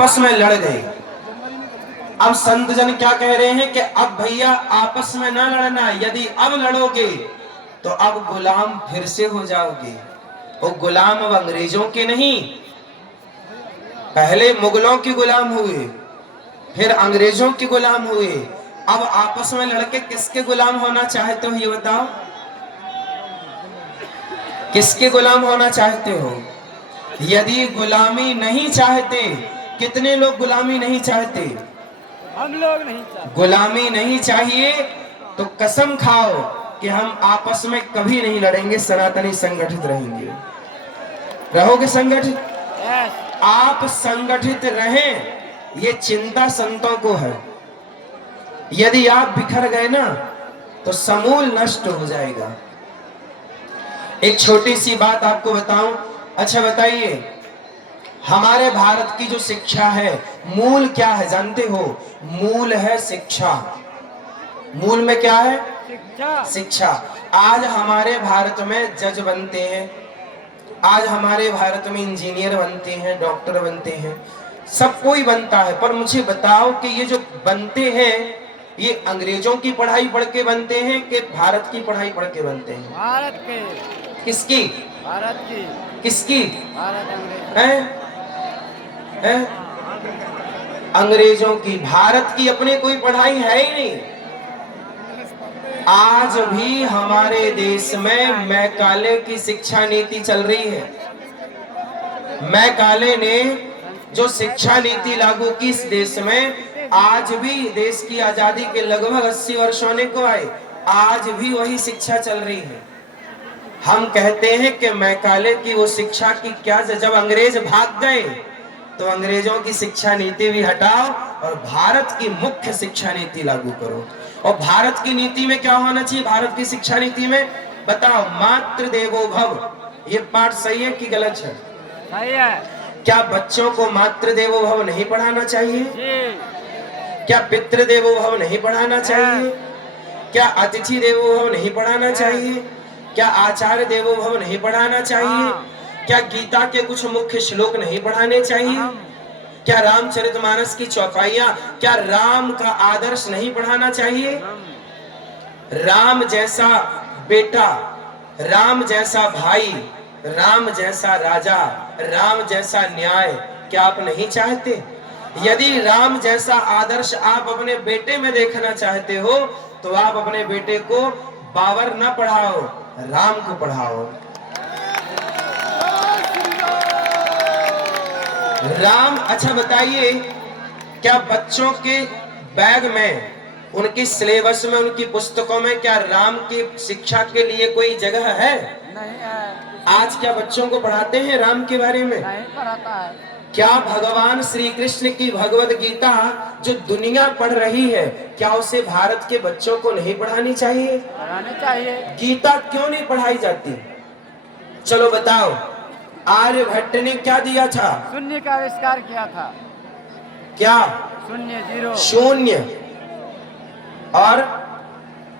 आपस में लड़ गए। अब संत जन क्या कह रहे हैं कि अब भैया आपस में ना लड़ना, यदि अब लड़ोगे तो अब गुलाम फिर से हो जाओगे। वो गुलाम अब अंग्रेजों के नहीं, पहले मुगलों के गुलाम हुए, फिर अंग्रेजों के गुलाम हुए। अब आपस में लड़के किसके गुलाम होना चाहते हो ये बताओ, किसके गुलाम होना चाहते हो? यदि गुलामी नहीं चाहते, कितने लोग गुलामी नहीं चाहते? हम लोग नहीं चाहते। गुलामी नहीं चाहिए तो कसम खाओ कि हम आपस में कभी नहीं लड़ेंगे, सनातनी संगठित रहेंगे। रहोगे संगठित? आप संगठित रहें, ये चिंता संतों को है। यदि आप बिखर गए ना तो समूल नष्ट हो जाएगा। एक छोटी सी बात आपको बताऊं। अच्छा बताइए, हमारे भारत की जो शिक्षा है, मूल क्या है जानते हो? मूल है शिक्षा। मूल में क्या है? शिक्षा। शिक्षा। आज हमारे भारत में जज बनते हैं, आज हमारे भारत में इंजीनियर बनते हैं, डॉक्टर बनते हैं, सब कोई बनता है। पर मुझे बताओ कि ये जो बनते हैं, ये अंग्रेजों की पढ़ाई पढ़ के बनते हैं कि भारत की पढ़ाई पढ़ के बनते हैं? भारत के। किसकी? भारत की। किसकी? भारत अंग्रेज है? अंग्रेजों की। भारत की अपनी कोई पढ़ाई है ही नहीं। आज भी हमारे देश में मैकाले की शिक्षा नीति चल रही है। मैकाले ने जो शिक्षा नीति लागू की इस देश में, आज भी देश की आजादी के लगभग 80 वर्ष होने को आए, आज भी वही शिक्षा चल रही है। हम कहते हैं कि मैकाले की वो शिक्षा की क्या, जब अंग्रेज भाग गए तो अंग्रेजों की शिक्षा नीति भी हटाओ और भारत की मुख्य शिक्षा नीति लागू करो। और भारत की नीति में क्या होना चाहिए? भारत की शिक्षा नीति में बताओ, मातृ देवो भव। ये पाठ सही है कि गलत है? सही है। क्या बच्चों को मातृ देवो भव नहीं पढ़ाना चाहिए? जी। क्या पितृ देवो भव नहीं पढ़ाना चाहिए? क्या अतिथि देवो भव नहीं पढ़ाना चाहिए? क्या आचार्य देवो भव नहीं पढ़ाना चाहिए? क्या गीता के कुछ मुख्य श्लोक नहीं पढ़ाने चाहिए? क्या रामचरितमानस की चौपाइयां, क्या राम का आदर्श नहीं पढ़ाना चाहिए? राम जैसा बेटा, राम जैसा भाई, राम जैसा राजा, राम जैसा न्याय क्या आप नहीं चाहते? यदि राम जैसा आदर्श आप अपने बेटे में देखना चाहते हो तो आप अपने बेटे को बाबर न पढ़ाओ, राम को पढ़ाओ। राम। अच्छा बताइए, क्या बच्चों के बैग में, उनकी सिलेबस में, उनकी पुस्तकों में क्या राम की शिक्षा के लिए कोई जगह है? नहीं है। आज क्या बच्चों को पढ़ाते हैं राम के बारे में? नहीं पढ़ाता है। क्या भगवान श्री कृष्ण की भगवत गीता जो दुनिया पढ़ रही है, क्या उसे भारत के बच्चों को नहीं पढ़ानी चाहिए? पढ़ानी चाहिए। गीता क्यों नहीं पढ़ाई जाती? चलो बताओ, आर्यभट्ट ने क्या दिया था? शून्य का आविष्कार किया था। क्या? शून्य, जीरो। शून्य। और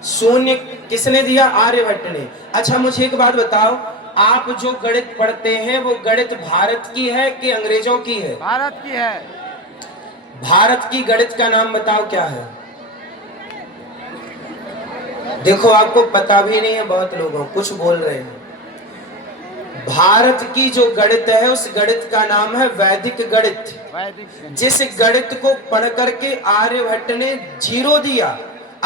शून्य किसने दिया? आर्यभट्ट ने। अच्छा मुझे एक बात बताओ, आप जो गणित पढ़ते हैं वो गणित भारत की है कि अंग्रेजों की है? भारत की है। भारत की गणित का नाम बताओ क्या है? देखो आपको पता भी नहीं है, बहुत लोगों कुछ बोल रहे हैं। भारत की जो गणित है उस गणित का नाम है वैदिक गणित। वैदिक। जिस गणित को पढ़ करके आर्यभट्ट ने जीरो दिया,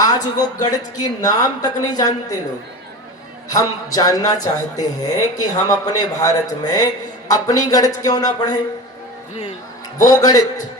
आज वो गणित की नाम तक नहीं जानते लोग। हम जानना चाहते हैं कि हम अपने भारत में अपनी गणित क्यों ना पढ़ें? जी। वो गणित